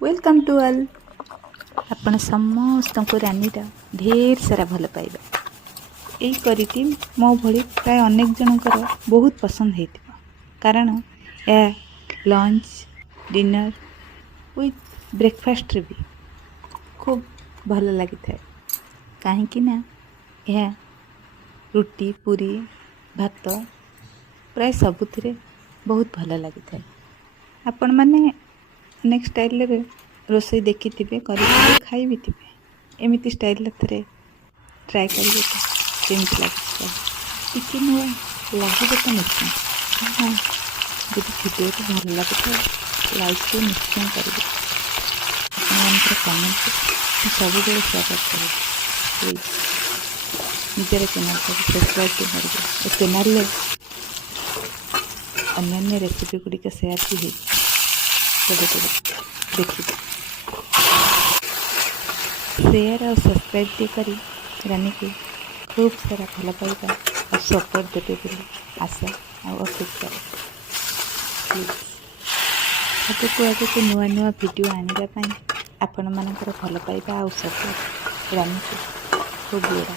Welcome to all. आपण समस्त को रानीटा ढेर सारा भल पाइबा। यही करी मो भली प्राय अनेक जनकर बहुत पसंद होइतिबा, कारण यह लंच डिनर विथ ब्रेकफास्ट रे भी खूब भल लगी थाए। कहीं ना यह रुटी पूरी भात प्राय सबुथिरे बहुत भल लगी थाए। आपण माने अनेक स्टाइल रे रोसई देखी थे खाई भी थे, एमती स्टाइल थे ट्राए करेंगे तो केमती लगे टी नुआ लगे तो निश्चय। हाँ, जब भिडियो तो भल लगे लाइक तो निश्चय करेंगे। कमेंट सब स्वागत करेंगे। प्लीज निजर चैनल को सब्सक्राइब करेंगे। चैनल अन्य रेसिपी गुड़िक सेयार भी देखिए शेयर और सब्सक्राइब भी करी रानी को खूब सारा भल पाइबा और सपोर्ट देते बोली आशा और अपेक्षा। प्लीज आगे आगे नुआ नुआ वीडियो आने आपण मानकर भल पाइबा और सपोर्ट रानी को खूब लोड़ा।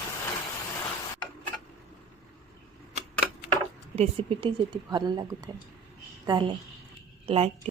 रेसिपीटी जदि भल लगुए ताले लाइक